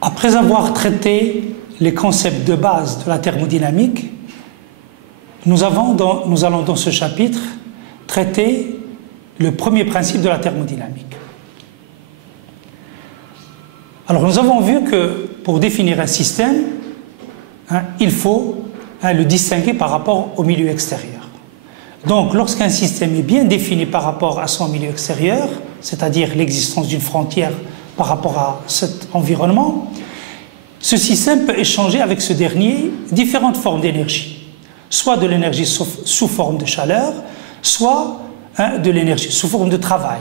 Après avoir traité les concepts de base de la thermodynamique, nous allons dans ce chapitre traiter le premier principe de la thermodynamique. Alors nous avons vu que pour définir un système, il faut le distinguer par rapport au milieu extérieur. Donc lorsqu'un système est bien défini par rapport à son milieu extérieur, c'est-à-dire l'existence d'une frontière par rapport à cet environnement, ce système peut échanger avec ce dernier différentes formes d'énergie, soit de l'énergie sous forme de chaleur, soit de l'énergie sous forme de travail,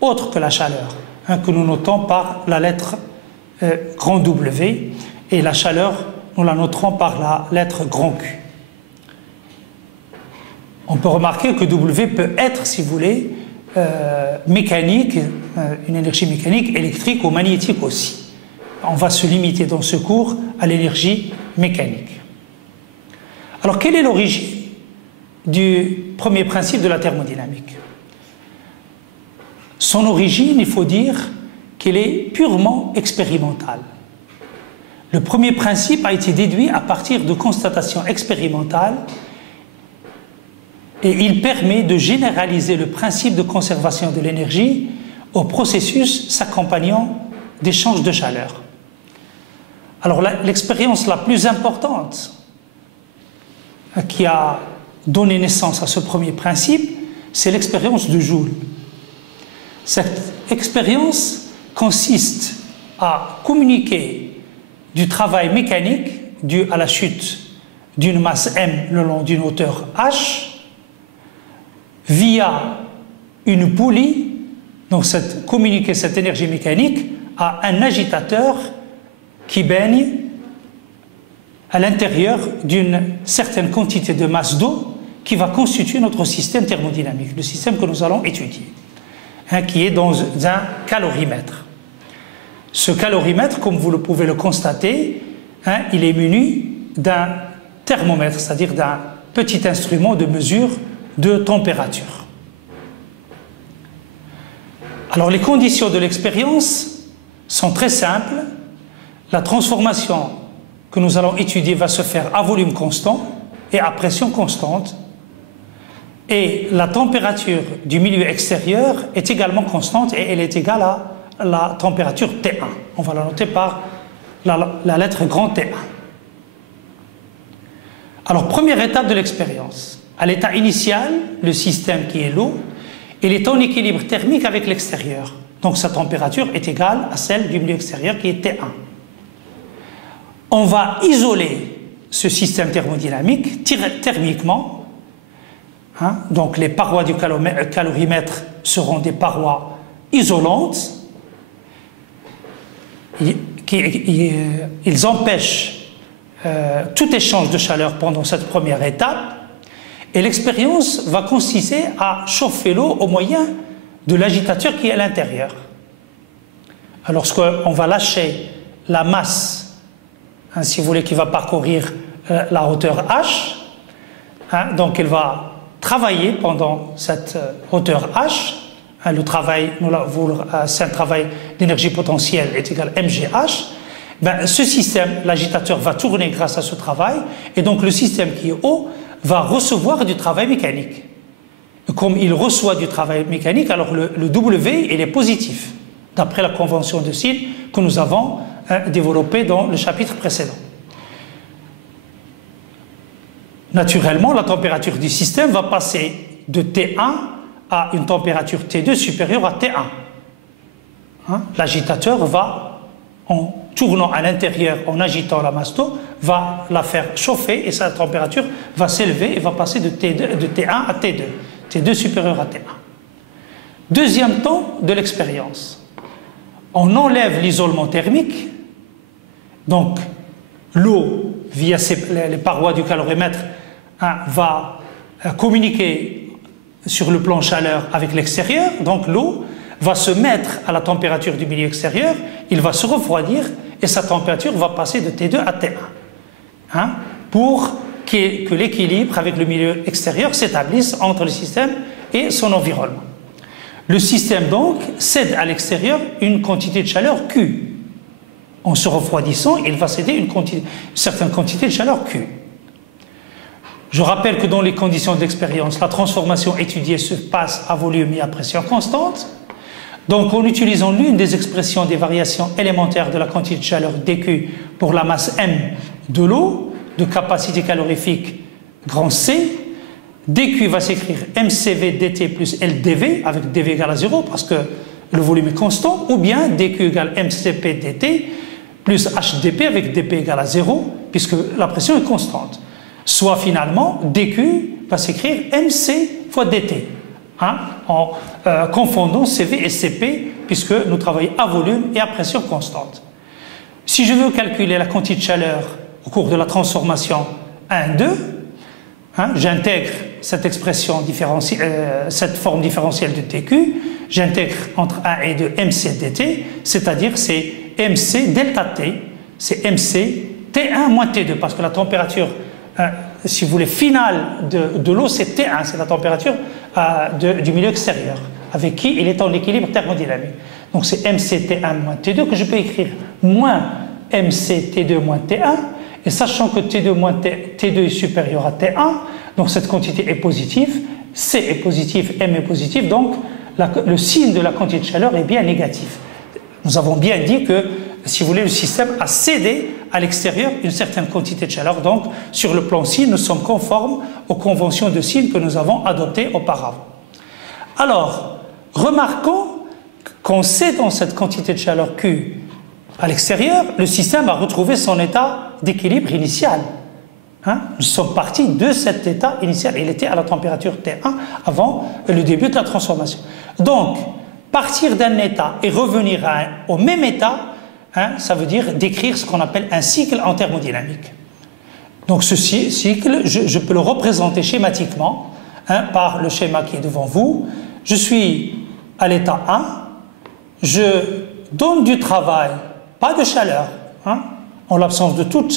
autre que la chaleur, que nous notons par la lettre grand W, et la chaleur, nous la noterons par la lettre grand Q. On peut remarquer que W peut être, si vous voulez, mécanique, une énergie mécanique, électrique ou magnétique aussi. On va se limiter dans ce cours à l'énergie mécanique. Alors, quelle est l'origine du premier principe de la thermodynamique? Son origine, il faut dire qu'elle est purement expérimentale. Le premier principe a été déduit à partir de constatations expérimentales et il permet de généraliser le principe de conservation de l'énergie au processus s'accompagnant d'échanges de chaleur. Alors l'expérience la plus importante qui a donné naissance à ce premier principe, c'est l'expérience de Joule. Cette expérience consiste à communiquer du travail mécanique dû à la chute d'une masse m le long d'une hauteur h via une poulie, donc communiquer cette énergie mécanique à un agitateur qui baigne à l'intérieur d'une certaine quantité de masse d'eau qui va constituer notre système thermodynamique, le système que nous allons étudier, qui est dans un calorimètre. Ce calorimètre, comme vous pouvez le constater, il est muni d'un thermomètre, c'est-à-dire d'un petit instrument de mesure de température. Alors les conditions de l'expérience sont très simples. La transformation que nous allons étudier va se faire à volume constant et à pression constante. Et la température du milieu extérieur est également constante et elle est égale à la température T1. On va la noter par la lettre grand T1. Alors, première étape de l'expérience. À l'état initial, le système qui est l'eau, il est en équilibre thermique avec l'extérieur. Donc, sa température est égale à celle du milieu extérieur qui est T1. On va isoler ce système thermodynamique thermiquement. Donc, les parois du calorimètre seront des parois isolantes. Ils empêchent tout échange de chaleur pendant cette première étape. Et l'expérience va consister à chauffer l'eau au moyen de l'agitateur qui est à l'intérieur. Lorsqu'on va lâcher la masse, si vous voulez, qui va parcourir la hauteur h, donc elle va travailler pendant cette hauteur h. Le travail, c'est un travail d'énergie potentielle est égal à mgh. Ce système, l'agitateur va tourner grâce à ce travail, et donc le système qui est haut va recevoir du travail mécanique. Comme il reçoit du travail mécanique, alors le W, il est positif, d'après la convention de Sill que nous avons développée dans le chapitre précédent. Naturellement, la température du système va passer de T1 à une température T2 supérieure à T1. L'agitateur va, en tournant à l'intérieur, en agitant la masse d'eau, va la faire chauffer et sa température va s'élever et va passer de T1 à T2. T2 supérieur à T1. Deuxième temps de l'expérience. On enlève l'isolement thermique, donc l'eau, via les parois du calorimètre, va communiquer sur le plan chaleur avec l'extérieur, donc l'eau va se mettre à la température du milieu extérieur, il va se refroidir et sa température va passer de T2 à T1, pour que l'équilibre avec le milieu extérieur s'établisse entre le système et son environnement. Le système donc cède à l'extérieur une quantité de chaleur Q. En se refroidissant, il va céder une certaine quantité de chaleur Q. Je rappelle que dans les conditions d'expérience, la transformation étudiée se passe à volume et à pression constante. Donc, en utilisant l'une des expressions des variations élémentaires de la quantité de chaleur dQ pour la masse M de l'eau, de capacité calorifique grand C, dQ va s'écrire mCv dt plus LdV, avec dV égale à 0 parce que le volume est constant, ou bien dQ égale mCp dt plus HdP avec dP égale à 0 puisque la pression est constante. Soit finalement, dQ va s'écrire mC fois dt, hein, en confondant CV et Cp puisque nous travaillons à volume et à pression constante. Si je veux calculer la quantité de chaleur au cours de la transformation 1,2, hein, j'intègre cette expression cette forme différentielle de dQ, j'intègre entre 1 et 2 mc dt, c'est-à-dire c'est mc delta t, c'est mc T1 moins T2, parce que la température, si vous voulez, finale de l'eau, c'est T1, c'est la température du milieu extérieur, avec qui il est en équilibre thermodynamique. Donc c'est mcT1 moins T2 que je peux écrire moins mcT2 moins T1, et sachant que T2 moins T2 est supérieur à T1, donc cette quantité est positive, C est positif, M est positif, donc le signe de la quantité de chaleur est bien négatif. Nous avons bien dit que, si vous voulez, le système a cédé à l'extérieur une certaine quantité de chaleur. Donc, sur le plan signe, nous sommes conformes aux conventions de signe que nous avons adoptées auparavant. Alors, remarquons qu'en cédant cette quantité de chaleur Q à l'extérieur, le système a retrouvé son état d'équilibre initial. Hein? Nous sommes partis de cet état initial. Il était à la température T1 avant le début de la transformation. Donc, partir d'un état et revenir au même état, hein, ça veut dire décrire ce qu'on appelle un cycle en thermodynamique. Donc ce cycle, je peux le représenter schématiquement, hein, par le schéma qui est devant vous. Je suis à l'état 1, je donne du travail, pas de chaleur, hein, en l'absence de tout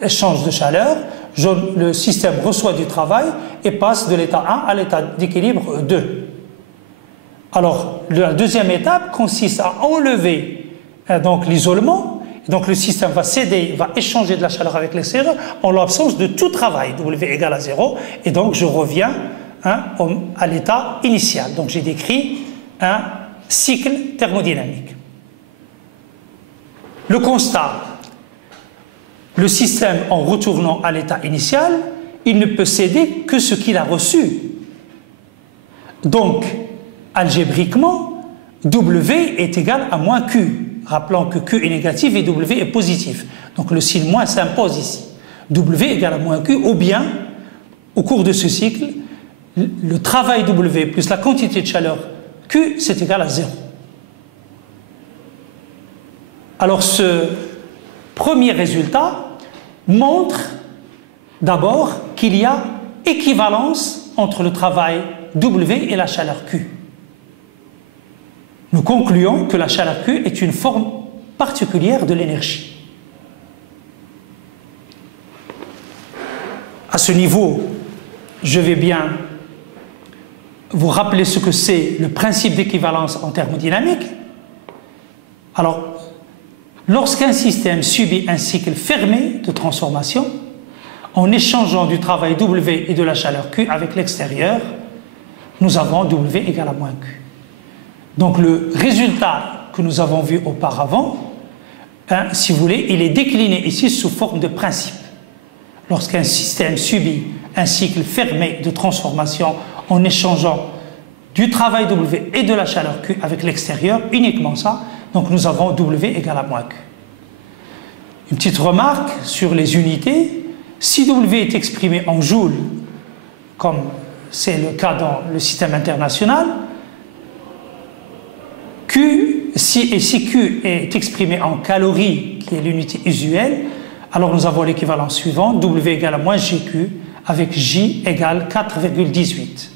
échange de chaleur, le système reçoit du travail et passe de l'état 1 à l'état d'équilibre 2. Alors, la deuxième étape consiste à enlever donc l'isolement. Donc, le système va céder, va échanger de la chaleur avec l'extérieur en l'absence de tout travail, W égale à 0. Et donc, je reviens, hein, à l'état initial. Donc, j'ai décrit un cycle thermodynamique. Le constat, le système, en retournant à l'état initial, il ne peut céder que ce qu'il a reçu. Donc, algébriquement, W est égal à moins Q, rappelant que Q est négatif et W est positif. Donc le signe moins s'impose ici. W égale à moins Q, ou bien, au cours de ce cycle, le travail W plus la quantité de chaleur Q, c'est égal à 0. Alors ce premier résultat montre d'abord qu'il y a équivalence entre le travail W et la chaleur Q. Nous concluons que la chaleur Q est une forme particulière de l'énergie. À ce niveau, je vais bien vous rappeler ce que c'est le principe d'équivalence en thermodynamique. Alors, lorsqu'un système subit un cycle fermé de transformation, en échangeant du travail W et de la chaleur Q avec l'extérieur, nous avons W égale à moins Q. Donc le résultat que nous avons vu auparavant, hein, si vous voulez, il est décliné ici sous forme de principe. Lorsqu'un système subit un cycle fermé de transformation en échangeant du travail W et de la chaleur Q avec l'extérieur, uniquement ça, donc nous avons W égale à moins Q. Une petite remarque sur les unités, si W est exprimé en joules, comme c'est le cas dans le système international, si Q est exprimé en calories, qui est l'unité usuelle, alors nous avons l'équivalence suivante, W égale à moins GQ, avec J égale 4,18.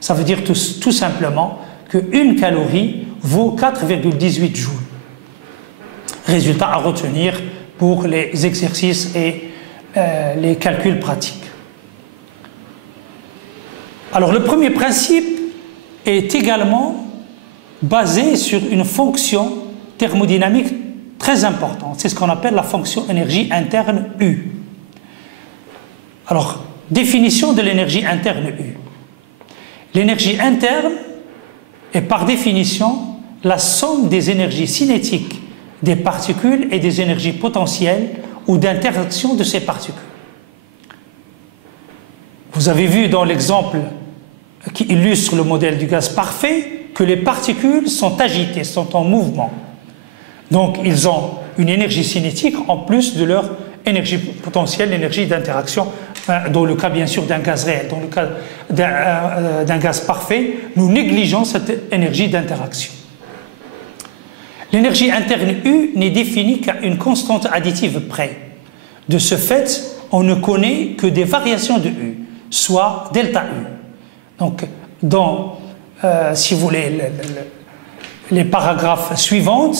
Ça veut dire tout simplement qu'une calorie vaut 4,18 joules. Résultat à retenir pour les exercices et les calculs pratiques. Alors le premier principe est également basé sur une fonction thermodynamique très importante. C'est ce qu'on appelle la fonction énergie interne U. Alors, définition de l'énergie interne U. L'énergie interne est par définition la somme des énergies cinétiques des particules et des énergies potentielles ou d'interaction de ces particules. Vous avez vu dans l'exemple qui illustre le modèle du gaz parfait que les particules sont agitées, sont en mouvement. Donc ils ont une énergie cinétique en plus de leur énergie potentielle, l'énergie d'interaction, dans le cas bien sûr d'un gaz réel. Dans le cas d'un gaz parfait, nous négligeons cette énergie d'interaction. L'énergie interne U n'est définie qu'à une constante additive près. De ce fait, on ne connaît que des variations de U, soit delta U. Donc, dans, si vous voulez, les paragraphes suivants,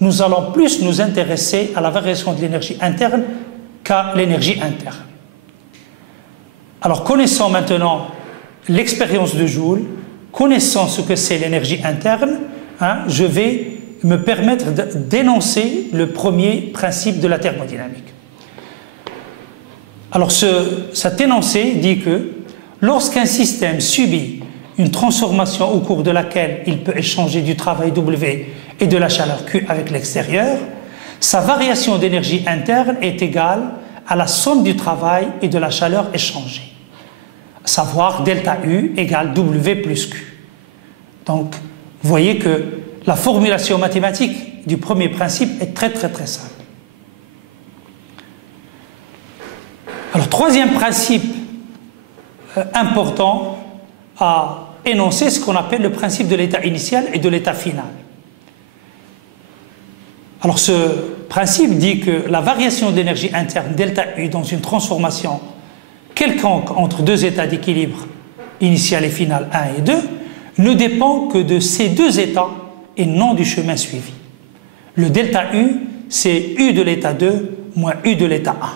nous allons plus nous intéresser à la variation de l'énergie interne qu'à l'énergie interne. Alors, connaissons maintenant l'expérience de Joule, connaissant ce que c'est l'énergie interne, je vais me permettre d'énoncer le premier principe de la thermodynamique. Alors, cet énoncé dit que lorsqu'un système subit une transformation au cours de laquelle il peut échanger du travail W et de la chaleur Q avec l'extérieur, sa variation d'énergie interne est égale à la somme du travail et de la chaleur échangée, à savoir delta U égale W plus Q. Donc, vous voyez que la formulation mathématique du premier principe est très simple. Alors, troisième principe important à énoncer, ce qu'on appelle le principe de l'état initial et de l'état final. Alors, ce principe dit que la variation d'énergie interne delta U dans une transformation quelconque entre deux états d'équilibre initial et final 1 et 2 ne dépend que de ces deux états et non du chemin suivi. Le delta U, c'est U de l'état 2 moins U de l'état 1.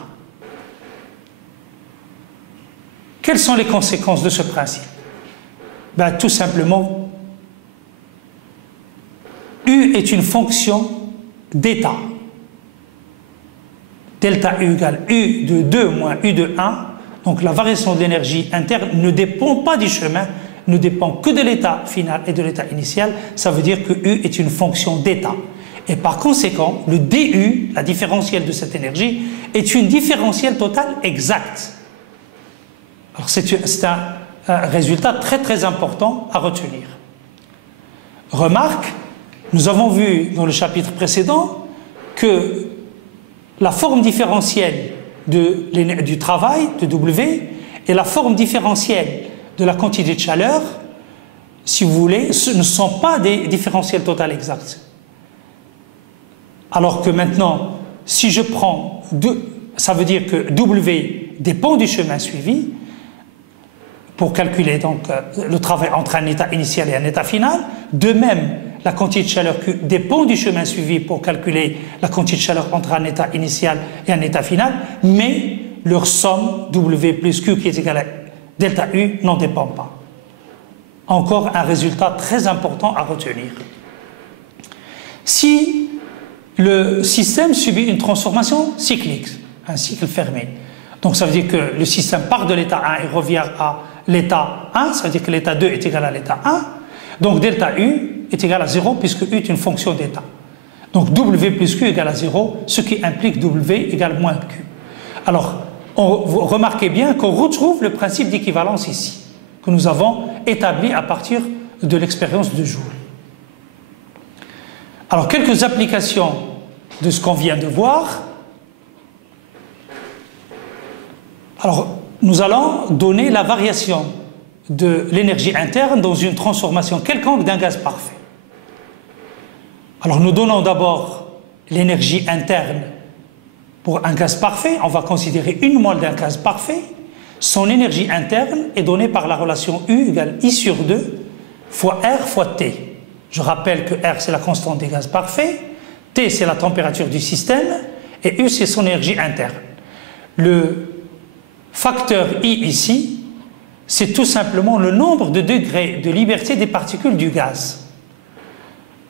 Quelles sont les conséquences de ce principe? Tout simplement, U est une fonction d'état. Delta U égale U de 2 moins U de 1. Donc la variation de l'énergie interne ne dépend pas du chemin, ne dépend que de l'état final et de l'état initial. Ça veut dire que U est une fonction d'état. Et par conséquent, le dU, la différentielle de cette énergie, est une différentielle totale exacte. Alors c'est un résultat très important à retenir. Remarque, nous avons vu dans le chapitre précédent que la forme différentielle du travail, de W, et la forme différentielle de la quantité de chaleur, si vous voulez, ce ne sont pas des différentiels totales exacts. Alors que maintenant, si je prends ça veut dire que W dépend du chemin suivi, pour calculer donc le travail entre un état initial et un état final. De même, la quantité de chaleur Q dépend du chemin suivi pour calculer la quantité de chaleur entre un état initial et un état final, mais leur somme W plus Q qui est égale à delta U n'en dépend pas. Encore un résultat très important à retenir. Si le système subit une transformation cyclique, un cycle fermé, donc ça veut dire que le système part de l'état 1 et revient à l'état 1, ça veut dire que l'état 2 est égal à l'état 1, donc delta U est égal à 0 puisque U est une fonction d'état. Donc W plus Q égale à 0, ce qui implique W égale moins Q. Alors, vous remarquez bien qu'on retrouve le principe d'équivalence ici, que nous avons établi à partir de l'expérience de Joule. Alors, quelques applications de ce qu'on vient de voir. Alors, nous allons donner la variation de l'énergie interne dans une transformation quelconque d'un gaz parfait. Alors, nous donnons d'abord l'énergie interne pour un gaz parfait. On va considérer une mole d'un gaz parfait. Son énergie interne est donnée par la relation U égale I sur 2 fois R fois T. Je rappelle que R, c'est la constante des gaz parfaits, T, c'est la température du système, et U, c'est son énergie interne. Le facteur I ici, c'est tout simplement le nombre de degrés de liberté des particules du gaz.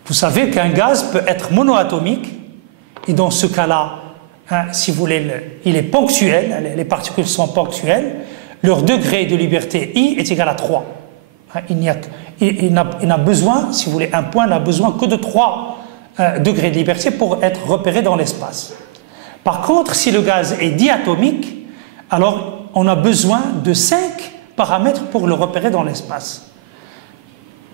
Vous savez qu'un gaz peut être monoatomique et dans ce cas-là, hein, si vous voulez, il est ponctuel, les particules sont ponctuelles, leur degré de liberté I est égal à 3. Hein, il n'a besoin, si vous voulez, un point n'a besoin que de 3 degrés de liberté pour être repéré dans l'espace. Par contre, si le gaz est diatomique, alors on a besoin de 5 paramètres pour le repérer dans l'espace.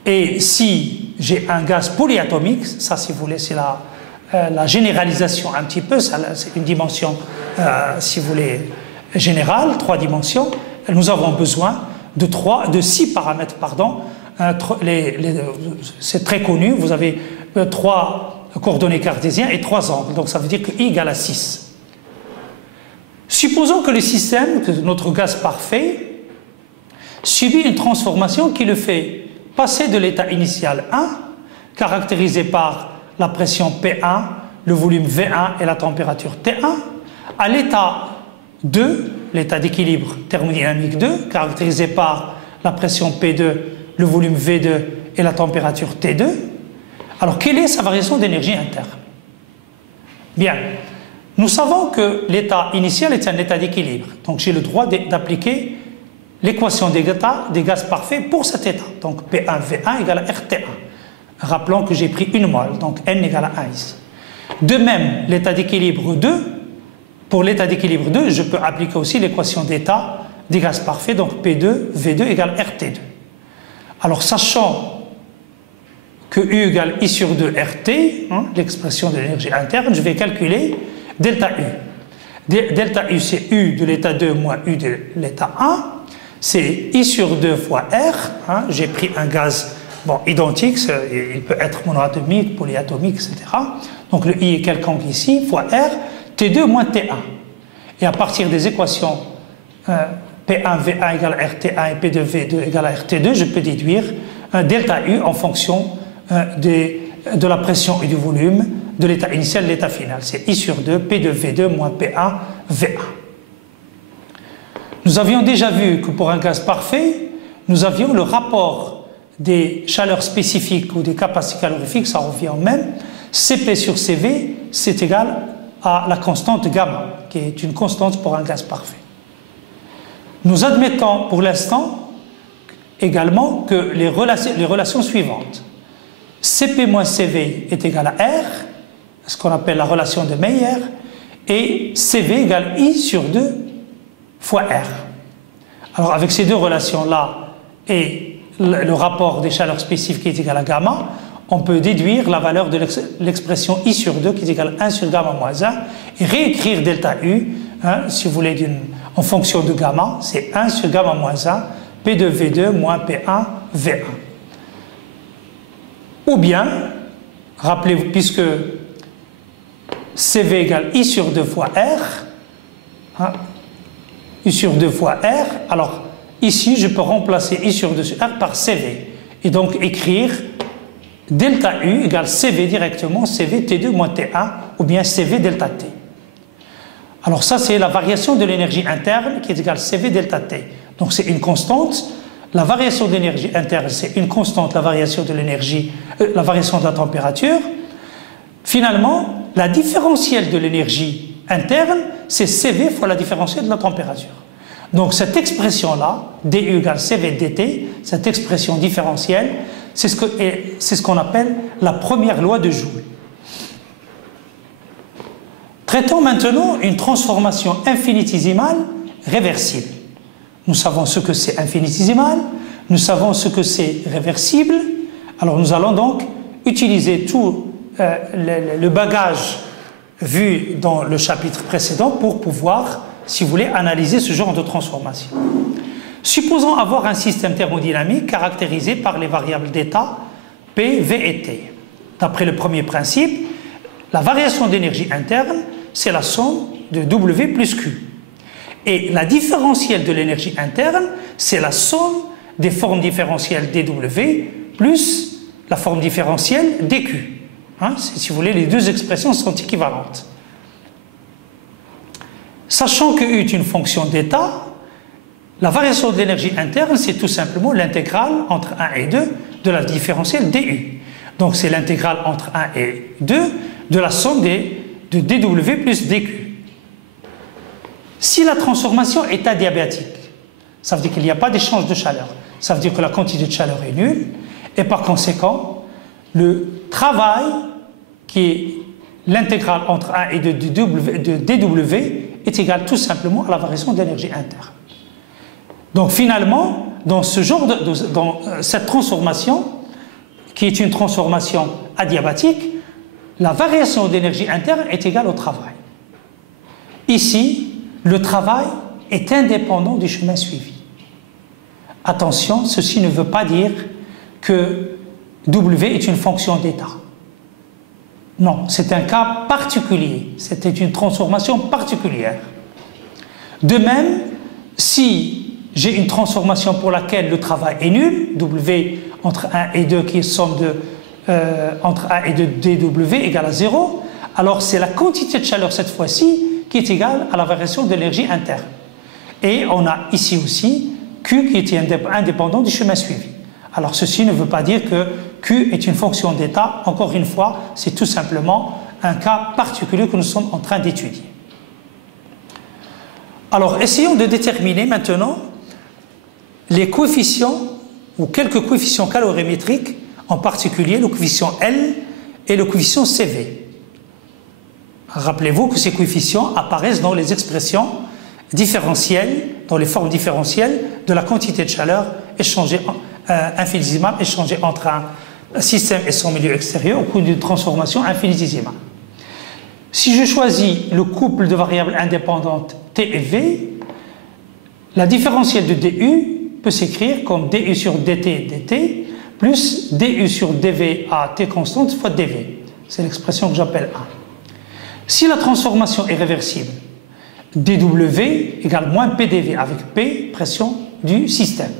Et si j'ai un gaz polyatomique, ça si vous voulez c'est la généralisation un petit peu, c'est une dimension si vous voulez générale, 3 dimensions, nous avons besoin de 6 paramètres, pardon, c'est très connu, vous avez 3 coordonnées cartésiennes et 3 angles, donc ça veut dire que I égale à 6. Supposons que le système, que notre gaz parfait, subit une transformation qui le fait passer de l'état initial 1, caractérisé par la pression P1, le volume V1 et la température T1, à l'état 2, l'état d'équilibre thermodynamique 2, caractérisé par la pression P2, le volume V2 et la température T2. Alors, quelle est sa variation d'énergie interne? Bien, nous savons que l'état initial est un état d'équilibre, donc j'ai le droit d'appliquer l'équation des gaz parfaits pour cet état. Donc P1 V1 égale à RT1. Rappelons que j'ai pris une mole, donc N égale à 1 ici. De même, l'état d'équilibre 2, pour l'état d'équilibre 2, je peux appliquer aussi l'équation d'état des gaz parfaits, donc P2 V2 égale RT2. Alors sachant que U égale I sur 2 RT, hein, l'expression de l'énergie interne, je vais calculer delta U. Delta U c'est U de l'état 2 moins U de l'état 1. C'est I sur 2 fois R, hein, j'ai pris un gaz identique, il peut être monoatomique, polyatomique, etc. Donc le I est quelconque ici, fois R, T2 moins T1. Et à partir des équations P1 V1 égale à RT1 et P2 V2 égale à RT2, je peux déduire un delta U en fonction de la pression et du volume de l'état initial et de l'état final. C'est I sur 2, P2 V2 moins P1 V1. Nous avions déjà vu que pour un gaz parfait, nous avions le rapport des chaleurs spécifiques ou des capacités calorifiques, ça revient au même. Cp sur Cv, c'est égal à la constante gamma, qui est une constante pour un gaz parfait. Nous admettons pour l'instant également que les relations suivantes. Cp moins Cv est égal à R, ce qu'on appelle la relation de Mayer, et Cv égale I sur 2 fois R. Alors avec ces deux relations-là et le rapport des chaleurs spécifiques qui est égal à gamma, on peut déduire la valeur de l'expression I sur 2 qui est égale à 1 sur gamma moins 1 et réécrire delta U, hein, si vous voulez, en fonction de gamma, c'est 1 sur gamma moins 1, P2 V2 moins P1 V1. Ou bien, rappelez-vous, puisque Cv égale I sur 2 fois R, hein, I sur 2 fois R, alors ici je peux remplacer I sur 2 sur R par Cv et donc écrire delta U égale Cv directement, Cv T2 moins T1 ou bien Cv delta T. Alors ça c'est la variation de l'énergie interne qui est égale Cv delta T. Donc c'est une constante, la variation de l'énergie interne c'est une constante, la variation de l'énergie, la variation de la température. Finalement, la différentielle de l'énergie interne, c'est Cv fois la différentielle de la température. Donc cette expression-là, du égale Cv dt, cette expression différentielle, c'est ce qu'on appelle la première loi de Joule. Traitons maintenant une transformation infinitésimale réversible. Nous savons ce que c'est infinitésimal, nous savons ce que c'est réversible, alors nous allons donc utiliser tout le bagage vu dans le chapitre précédent pour pouvoir, si vous voulez, analyser ce genre de transformation. Supposons avoir un système thermodynamique caractérisé par les variables d'état P, V et T. D'après le premier principe, la variation d'énergie interne, c'est la somme de W plus Q. Et la différentielle de l'énergie interne, c'est la somme des formes différentielles dW plus la forme différentielle dQ. Hein, si vous voulez, les deux expressions sont équivalentes. Sachant que U est une fonction d'état, la variation de l'énergie interne, c'est tout simplement l'intégrale entre 1 et 2 de la différentielle dU. Donc c'est l'intégrale entre 1 et 2 de la somme des de dW plus dQ. Si la transformation est adiabatique, ça veut dire qu'il n'y a pas d'échange de chaleur. Ça veut dire que la quantité de chaleur est nulle et par conséquent, le travail qui est l'intégrale entre 1 et 2 de dW est égal tout simplement à la variation d'énergie interne. Donc finalement, dans cette transformation, qui est une transformation adiabatique, la variation d'énergie interne est égale au travail. Ici, le travail est indépendant du chemin suivi. Attention, ceci ne veut pas dire que W est une fonction d'état. Non, c'est un cas particulier. C'était une transformation particulière. De même, si j'ai une transformation pour laquelle le travail est nul, W entre 1 et 2 qui est somme de entre 1 et 2 dW égale à 0, alors c'est la quantité de chaleur cette fois-ci qui est égale à la variation de l'énergie interne. Et on a ici aussi Q qui est indépendant du chemin suivi. Alors ceci ne veut pas dire que Q est une fonction d'état. Encore une fois, c'est tout simplement un cas particulier que nous sommes en train d'étudier. Alors essayons de déterminer maintenant les coefficients ou quelques coefficients calorimétriques, en particulier le coefficient L et le coefficient CV. Rappelez-vous que ces coefficients apparaissent dans les expressions différentielles, dans les formes différentielles de la quantité de chaleur échangée, infinitésimale échangée entre un système et son milieu extérieur au cours d'une transformation infinitésimale. Si je choisis le couple de variables indépendantes T et V, la différentielle de DU peut s'écrire comme DU sur DT dt plus DU sur DV à T constante fois DV. C'est l'expression que j'appelle A. Si la transformation est réversible, dW égale moins PdV avec P, pression du système.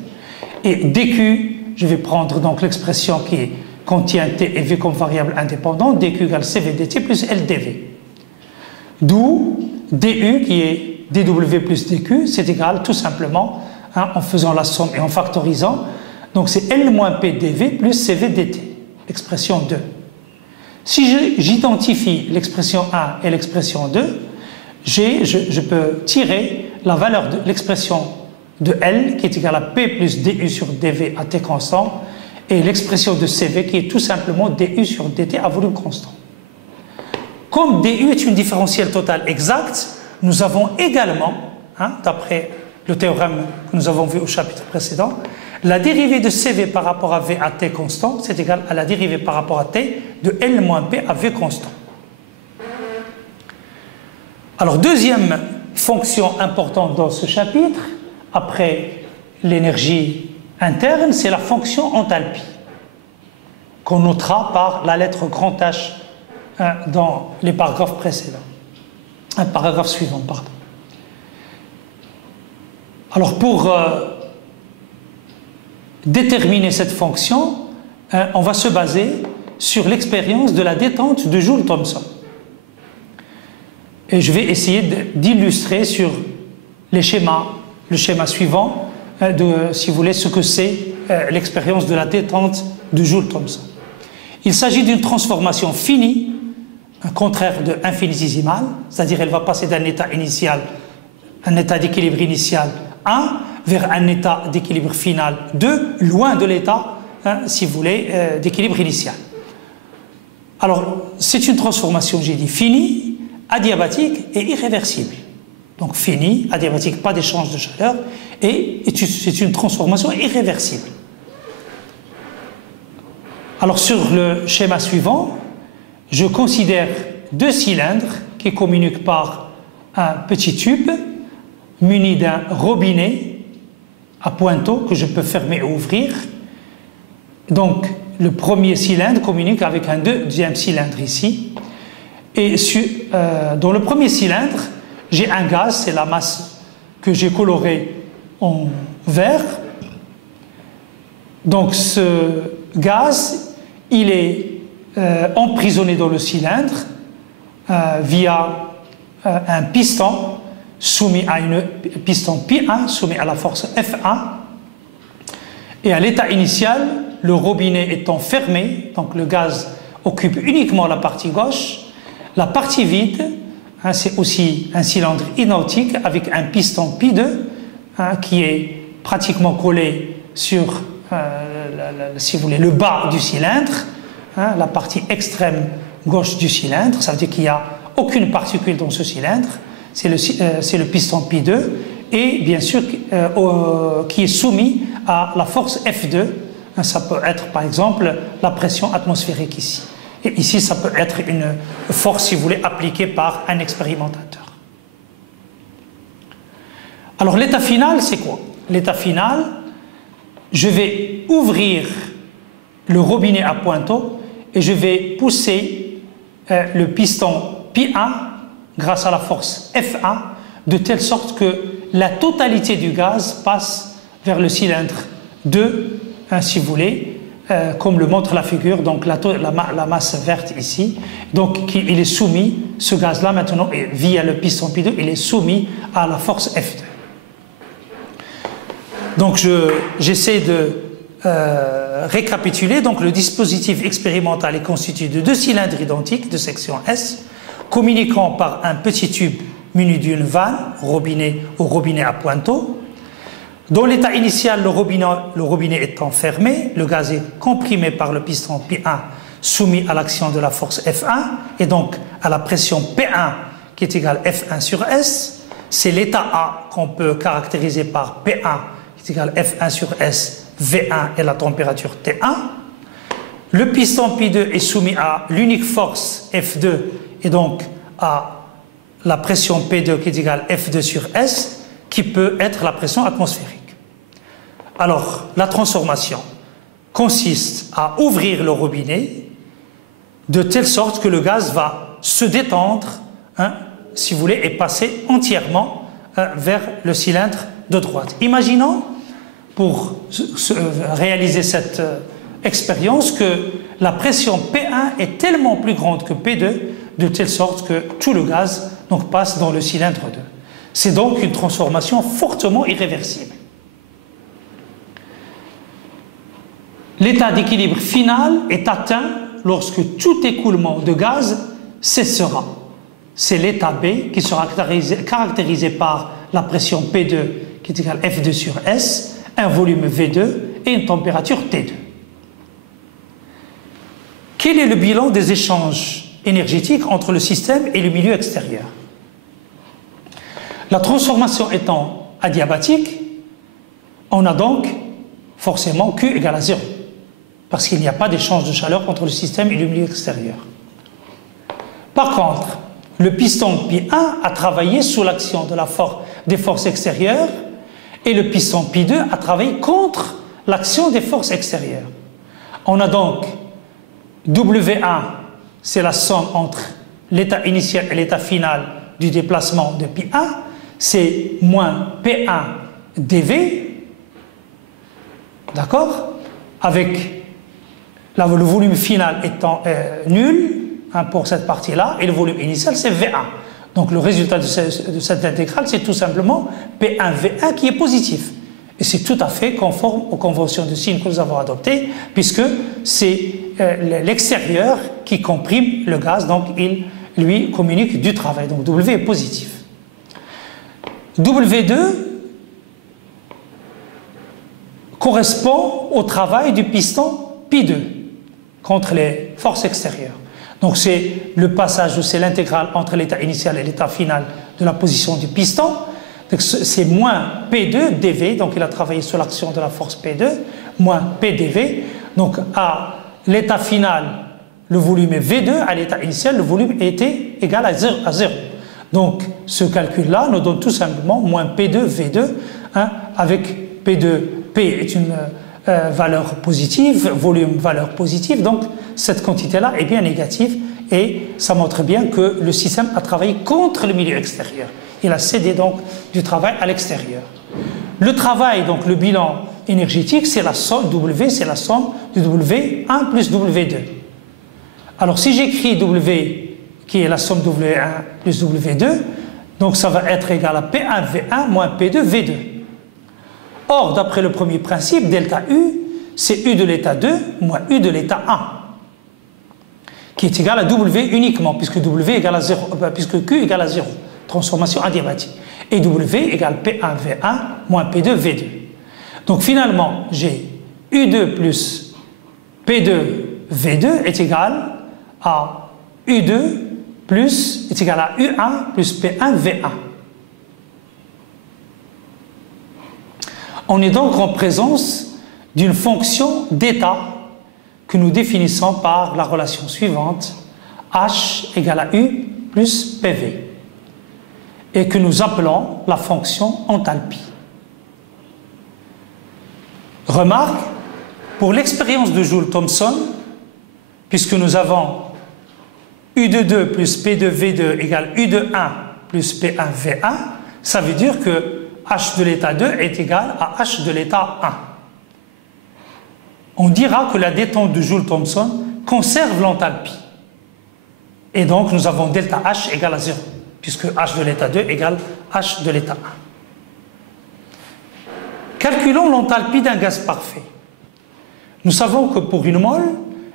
Et dQ, je vais prendre donc l'expression qui contient T et V comme variable indépendante, dQ égale CV dt plus LdV. D'où DU qui est dW plus dQ, c'est égal tout simplement, en faisant la somme et en factorisant, donc c'est L moins P dV plus CV dt, expression 2. Si j'identifie l'expression 1 et l'expression 2, je peux tirer la valeur de l'expression de L qui est égale à P plus DU sur DV à T constant et l'expression de CV qui est tout simplement DU sur DT à volume constant. Comme DU est une différentielle totale exacte, nous avons également, d'après le théorème que nous avons vu au chapitre précédent, la dérivée de CV par rapport à V à T constant, c'est égal à la dérivée par rapport à T de L moins P à V constant. Alors, deuxième fonction importante dans ce chapitre, après l'énergie interne, c'est la fonction enthalpie, qu'on notera par la lettre grand H dans les paragraphes précédents. Un paragraphe suivant, pardon. Alors, pour déterminer cette fonction, on va se baser sur l'expérience de la détente de Joule-Thomson. Et je vais essayer d'illustrer sur le schéma suivant, si vous voulez, ce que c'est l'expérience de la détente de Joule-Thomson. Il s'agit d'une transformation finie, un contraire de infinitésimale, c'est-à-dire elle va passer d'un état initial, un état d'équilibre initial 1, vers un état d'équilibre final 2, loin de l'état, si vous voulez, d'équilibre initial. Alors, c'est une transformation, j'ai dit, finie, adiabatique et irréversible. Donc fini, adiabatique, pas d'échange de chaleur, et c'est une transformation irréversible. Alors sur le schéma suivant, je considère deux cylindres qui communiquent par un petit tube muni d'un robinet à pointeau que je peux fermer et ouvrir. Donc le premier cylindre communique avec un deuxième cylindre ici. Et dans le premier cylindre, j'ai un gaz, c'est la masse que j'ai colorée en vert. Donc ce gaz, il est emprisonné dans le cylindre via un piston soumis à une piston Pi1 soumis à la force F1. Et à l'état initial, le robinet étant fermé, donc le gaz occupe uniquement la partie gauche. La partie vide, hein, c'est aussi un cylindre inautique avec un piston Pi2 hein, qui est pratiquement collé sur, si vous voulez, le bas du cylindre, hein, la partie extrême gauche du cylindre. Ça veut dire qu'il n'y a aucune particule dans ce cylindre. C'est le piston Pi2 et bien sûr qui est soumis à la force F2. Ça peut être par exemple la pression atmosphérique ici. Et ici, ça peut être une force, si vous voulez, appliquée par un expérimentateur. Alors l'état final, c'est quoi? L'état final, je vais ouvrir le robinet à pointeau et je vais pousser le piston Pi1 grâce à la force F1 de telle sorte que la totalité du gaz passe vers le cylindre 2, hein, si vous voulez, comme le montre la figure, donc la masse verte ici. Donc il est soumis, ce gaz-là maintenant, via le piston Pi2, il est soumis à la force F2. Donc j'essaie de récapituler. Donc le dispositif expérimental est constitué de 2 cylindres identiques de section S, communiquant par un petit tube muni d'une vanne, robinet à pointeau. Dans l'état initial, le robinet étant fermé, le gaz est comprimé par le piston P1 soumis à l'action de la force F1 et donc à la pression P1 qui est égale F1 sur S. C'est l'état A qu'on peut caractériser par P1 qui est égal F1 sur S, V1 et la température T1. Le piston Pi2 est soumis à l'unique force F2 et donc à la pression P2 qui est égale F2 sur S qui peut être la pression atmosphérique. Alors, la transformation consiste à ouvrir le robinet de telle sorte que le gaz va se détendre, hein, si vous voulez, et passer entièrement vers le cylindre de droite. Imaginons, pour réaliser cette expérience, que la pression P1 est tellement plus grande que P2, de telle sorte que tout le gaz donc, passe dans le cylindre 2. C'est donc une transformation fortement irréversible. L'état d'équilibre final est atteint lorsque tout écoulement de gaz cessera. C'est l'état B qui sera caractérisé par la pression P2 qui est égale F2 sur S, un volume V2 et une température T2. Quel est le bilan des échanges énergétiques entre le système et le milieu extérieur? La transformation étant adiabatique, on a donc forcément Q égale à 0. Parce qu'il n'y a pas d'échange de chaleur entre le système et le milieu extérieur. Par contre, le piston Pi1 a travaillé sous l'action de des forces extérieures et le piston Pi2 a travaillé contre l'action des forces extérieures. On a donc W1, c'est la somme entre l'état initial et l'état final du déplacement de Pi1, c'est moins P1 dV, d'accord, avec le volume final étant nul hein, pour cette partie-là, et le volume initial, c'est V1. Donc le résultat de cette intégrale, c'est tout simplement P1V1 qui est positif. Et c'est tout à fait conforme aux conventions de signes que nous avons adoptées, puisque c'est l'extérieur qui comprime le gaz, donc il lui communique du travail. Donc W est positif. W2 correspond au travail du piston Pi2 contre les forces extérieures. Donc c'est le passage, c'est l'intégrale entre l'état initial et l'état final de la position du piston. C'est moins P2 dV, donc il a travaillé sous l'action de la force P2, moins PdV. Donc à l'état final, le volume est V2, à l'état initial, le volume était égal à 0. Donc ce calcul-là nous donne tout simplement moins P2 V2, hein, avec P2, P est une valeur positive, volume valeur positive, donc cette quantité-là est bien négative et ça montre bien que le système a travaillé contre le milieu extérieur. Il a cédé donc du travail à l'extérieur. Le travail, donc le bilan énergétique, c'est la somme, W, c'est la somme de W1 plus W2. Alors si j'écris W, qui est la somme W1 plus W2, donc ça va être égal à P1V1 moins P2V2. Or, d'après le premier principe, delta U, c'est U de l'état 2 moins U de l'état 1, qui est égal à W uniquement, puisque W égale à 0, puisque Q égale à 0, transformation adiabatique. Et W égale P1V1 moins P2V2. Donc finalement, j'ai U2 plus P2V2 est égal à U2 plus, est égal à U1 plus P1V1. On est donc en présence d'une fonction d'état que nous définissons par la relation suivante, H égale à U plus PV, et que nous appelons la fonction enthalpie. Remarque, pour l'expérience de Joule-Thomson, puisque nous avons U de 2 plus P de V2 égale U de 1 plus P1 V1, ça veut dire que H de l'état 2 est égal à H de l'état 1. On dira que la détente de Joule-Thomson conserve l'enthalpie. Et donc nous avons delta H égale à 0, puisque H de l'état 2 égale H de l'état 1. Calculons l'enthalpie d'un gaz parfait. Nous savons que pour une mole,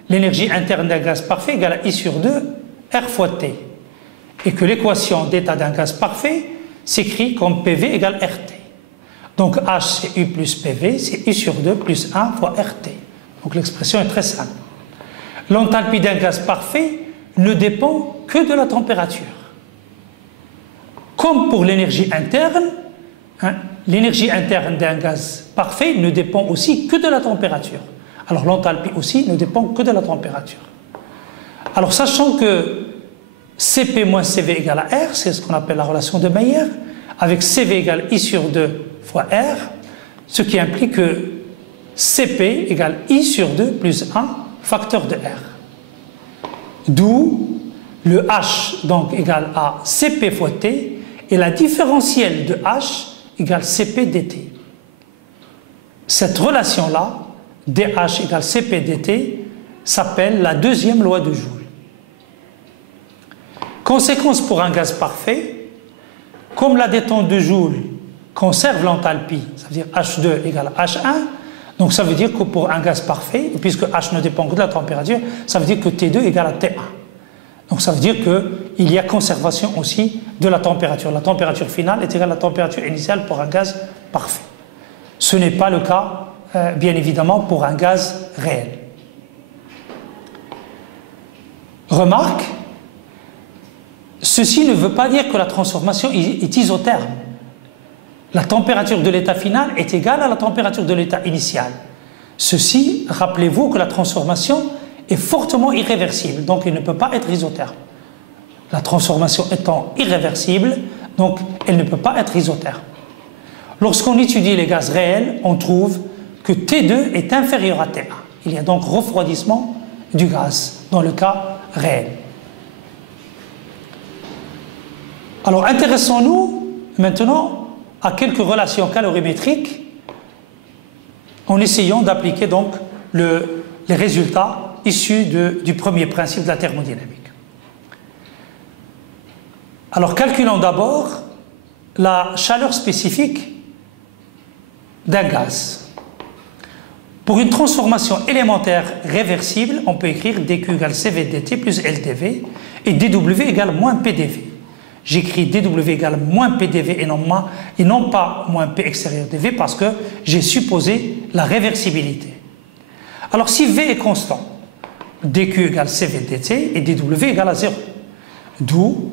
l'énergie interne d'un gaz parfait égale à I sur 2 R fois T. Et que l'équation d'état d'un gaz parfait s'écrit comme PV égale RT. Donc H c'est U plus PV, c'est I sur 2 plus 1 fois RT. Donc l'expression est très simple. L'enthalpie d'un gaz parfait ne dépend que de la température. Comme pour l'énergie interne, l'énergie interne d'un gaz parfait ne dépend aussi que de la température. Alors l'enthalpie aussi ne dépend que de la température. Alors sachant que Cp moins Cv égale à R, c'est ce qu'on appelle la relation de Mayer, avec Cv égale I sur 2 fois R, ce qui implique que Cp égale I sur 2 plus 1 facteur de R. D'où le H donc égale à Cp fois T et la différentielle de H égale Cp dt. Cette relation-là, dH égale Cp dt, s'appelle la deuxième loi de Joule. Conséquence pour un gaz parfait, comme la détente de Joule conserve l'enthalpie, ça veut dire H2 égale H1, donc ça veut dire que pour un gaz parfait, puisque H ne dépend que de la température, ça veut dire que T2 égale à T1. Donc ça veut dire qu'il y a conservation aussi de la température. La température finale est égale à la température initiale pour un gaz parfait. Ce n'est pas le cas, bien évidemment, pour un gaz réel. Remarque, ceci ne veut pas dire que la transformation est isotherme. La température de l'état final est égale à la température de l'état initial. Ceci, rappelez-vous que la transformation est fortement irréversible, donc il ne peut pas être isotherme. La transformation étant irréversible, donc elle ne peut pas être isotherme. Lorsqu'on étudie les gaz réels, on trouve que T2 est inférieur à T1. Il y a donc refroidissement du gaz dans le cas réel. Alors intéressons-nous maintenant à quelques relations calorimétriques en essayant d'appliquer donc les résultats issus du premier principe de la thermodynamique. Alors calculons d'abord la chaleur spécifique d'un gaz. Pour une transformation élémentaire réversible, on peut écrire dQ égale CV dt plus LdV et dW égale moins PdV. J'écris dW égale moins PdV et non pas moins P extérieur dV parce que j'ai supposé la réversibilité. Alors si V est constant, dQ égale CV dt et dW égale à 0. D'où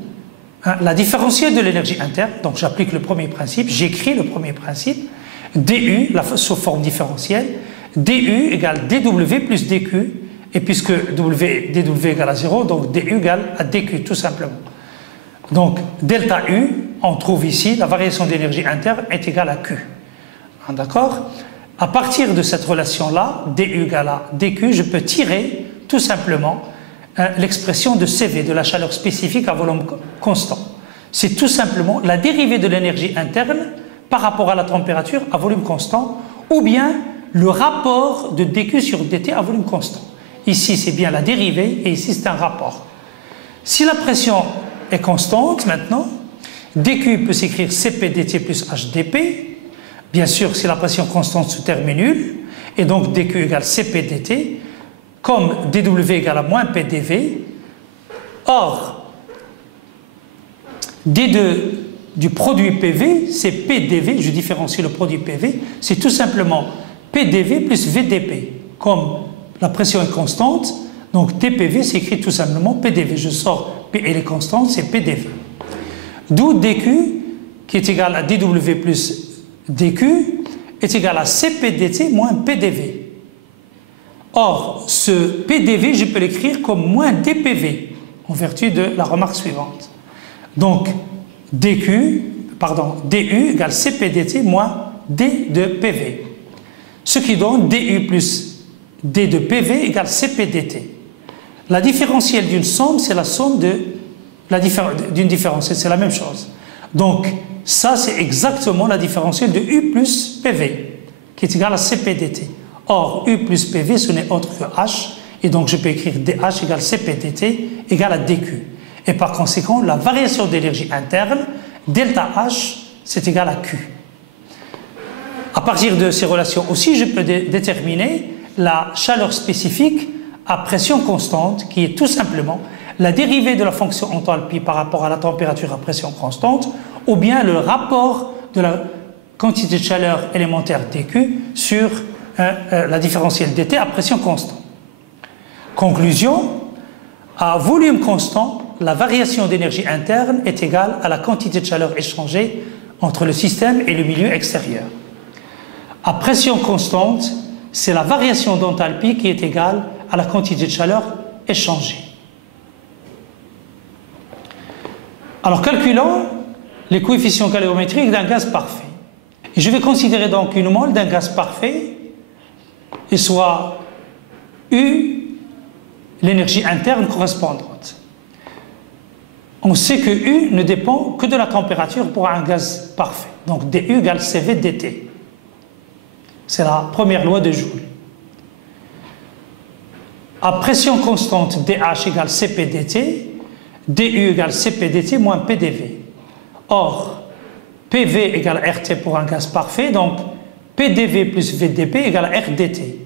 la différentielle de l'énergie interne, donc j'applique le premier principe, j'écris le premier principe, du, sous forme différentielle, du égale dW plus dQ, et puisque dW égale à 0, donc du égale à dQ tout simplement. Donc delta U, on trouve ici la variation d'énergie interne est égale à Q. D'accord? À partir de cette relation-là, du égale à dQ, je peux tirer tout simplement l'expression de CV, de la chaleur spécifique à volume constant. C'est tout simplement la dérivée de l'énergie interne par rapport à la température à volume constant, ou bien le rapport de dQ sur dt à volume constant. Ici, c'est bien la dérivée, et ici, c'est un rapport. Si la pression est constante, maintenant, dQ peut s'écrire Cp dt plus HdP. Bien sûr, si la pression constante ce terme est nul, et donc dQ égale Cp dt, comme dW égale à moins PdV, Or, D2 du produit PV, c'est PDV, je différencie le produit PV, c'est tout simplement PDV plus VDP. Comme la pression est constante, donc DPV s'écrit tout simplement PDV. Je sors P, elle est constante, c'est PDV. D'où DQ, qui est égal à dW plus DQ, est égal à CPDT moins PDV. Or, ce PDV, je peux l'écrire comme moins DPV, en vertu de la remarque suivante. Donc, DU égale CPDT moins D de PV. Ce qui donne DU plus D de PV égale CPDT. La différentielle d'une somme, c'est la somme d'une différentielle, c'est la même chose. Donc, ça, c'est exactement la différentielle de U plus PV, qui est égale à CPDT. Or, U plus PV, ce n'est autre que H, et donc je peux écrire DH égale CPDT égale à DQ. Et par conséquent, la variation d'énergie interne, delta H, c'est égal à Q. À partir de ces relations aussi, je peux déterminer la chaleur spécifique à pression constante, qui est tout simplement la dérivée de la fonction enthalpie par rapport à la température à pression constante, ou bien le rapport de la quantité de chaleur élémentaire dQ sur la différentielle dt à pression constante. Conclusion, à volume constant, la variation d'énergie interne est égale à la quantité de chaleur échangée entre le système et le milieu extérieur. À pression constante, c'est la variation d'enthalpie qui est égale à la quantité de chaleur échangée. Alors calculons les coefficients calorimétriques d'un gaz parfait. Et je vais considérer donc une mole d'un gaz parfait et soit U, l'énergie interne correspondante. On sait que U ne dépend que de la température pour un gaz parfait. Donc dU égale CV dt. C'est la première loi de Joule. À pression constante, dH égale Cp dt, du égale Cp dt moins PDV. Or, PV égale RT pour un gaz parfait, donc PDV plus VDP égale RDT.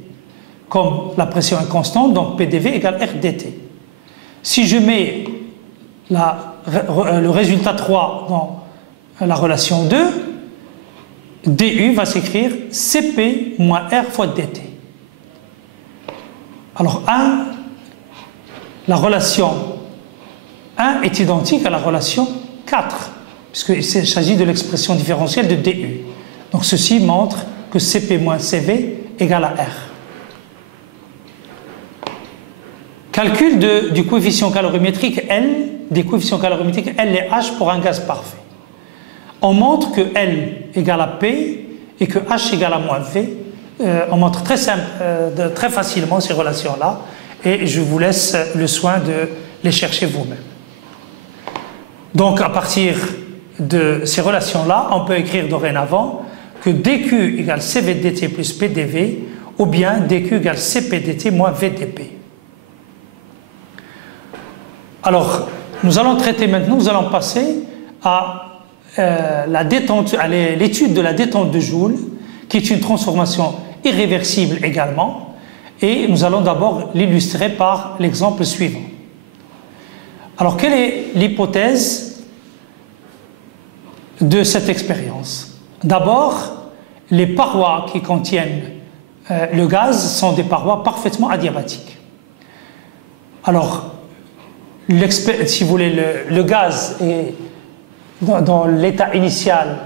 Comme la pression est constante, donc PDV égale RDT. Si je mets le résultat 3 dans la relation 2, DU va s'écrire Cp moins R fois dt. Alors la relation 1 est identique à la relation 4, puisqu'il s'agit de l'expression différentielle de DU. Donc ceci montre que Cp moins Cv égale à R. Calcul du coefficient calorimétrique L, des coefficients calorimétriques L et H pour un gaz parfait. On montre que L égale à P et que H égale à moins V. On montre très facilement ces relations-là et je vous laisse le soin de les chercher vous-même. Donc à partir de ces relations-là, on peut écrire dorénavant que dQ égale CV dt plus PDV ou bien dQ égale Cp dt moins VDP. Alors, nous allons passer à l'étude de la détente de Joule, qui est une transformation irréversible également, et nous allons d'abord l'illustrer par l'exemple suivant. Alors, quelle est l'hypothèse de cette expérience? D'abord, les parois qui contiennent le gaz sont des parois parfaitement adiabatiques. Alors, si vous voulez, le gaz est dans l'état initial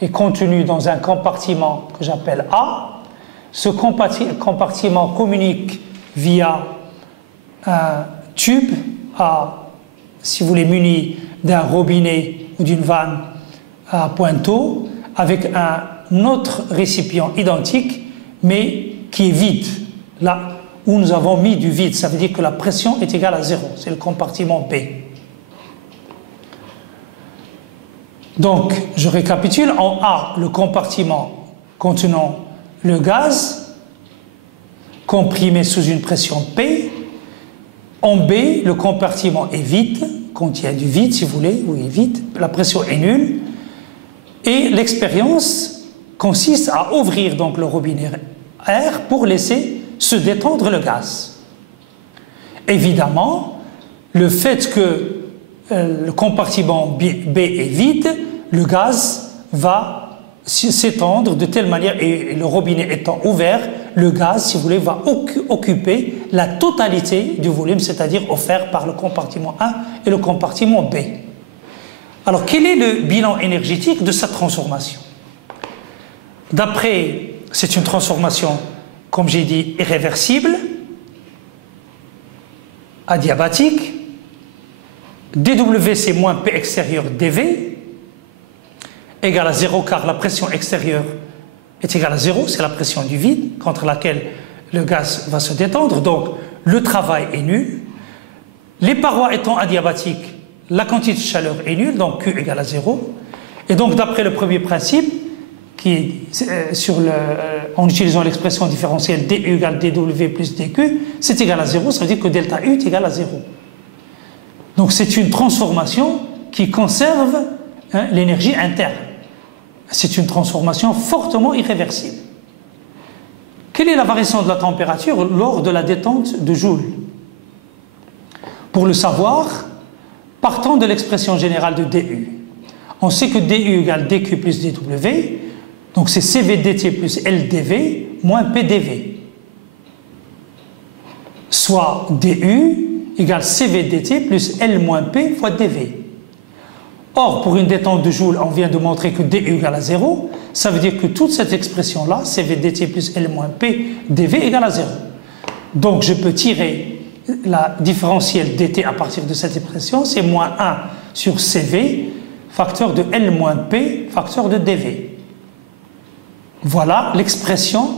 est contenu dans un compartiment que j'appelle A. Ce compartiment communique via un tube si vous voulez, muni d'un robinet ou d'une vanne à pointeau avec un autre récipient identique mais qui est vide. Là où nous avons mis du vide, ça veut dire que la pression est égale à 0. C'est le compartiment B. Donc, je récapitule. En A, le compartiment contenant le gaz comprimé sous une pression P. En B, le compartiment est vide, contient du vide si vous voulez, ou est vide, la pression est nulle. Et l'expérience consiste à ouvrir donc le robinet R pour laisser se détendre le gaz. Évidemment, le fait que le compartiment B est vide, le gaz va s'étendre de telle manière, et le robinet étant ouvert, le gaz, si vous voulez, va occuper la totalité du volume, c'est-à-dire offert par le compartiment A et le compartiment B. Alors, quel est le bilan énergétique de cette transformation? D'après, c'est une transformation, comme j'ai dit, irréversible, adiabatique. dW, c'est moins P extérieur dV, égale à 0, car la pression extérieure est égale à 0, c'est la pression du vide contre laquelle le gaz va se détendre, donc le travail est nul. Les parois étant adiabatiques, la quantité de chaleur est nulle, donc Q égale à 0. Et donc d'après le premier principe, qui est en utilisant l'expression différentielle du égale dW plus dQ, c'est égal à 0, ça veut dire que delta U est égal à 0. Donc c'est une transformation qui conserve l'énergie interne. C'est une transformation fortement irréversible. Quelle est la variation de la température lors de la détente de Joule? Pour le savoir, partons de l'expression générale de dU. On sait que dU égale dQ plus dW, donc c'est CV dt plus LdV moins PdV. Soit dU égale CV dt plus L moins P fois dV. Or, pour une détente de Joule, on vient de montrer que dU égale à 0, ça veut dire que toute cette expression-là, CV dt plus L moins P dV égale à 0. Donc, je peux tirer la différentielle dt à partir de cette expression, c'est moins 1 sur CV, facteur de L moins P, facteur de dV. Voilà l'expression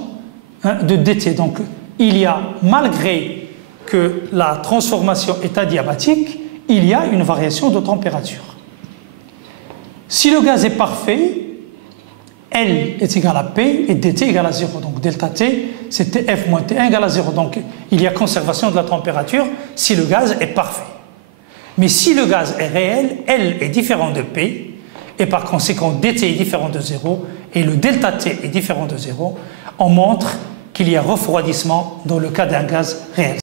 de dt. Donc, il y a, malgré que la transformation est adiabatique, il y a une variation de température. Si le gaz est parfait, L est égal à P et dt égale à 0. Donc delta T, c'est Tf moins T1 égale à 0. Donc il y a conservation de la température si le gaz est parfait. Mais si le gaz est réel, L est différent de P, et par conséquent dt est différent de 0, et le delta T est différent de 0, on montre qu'il y a refroidissement dans le cas d'un gaz réel.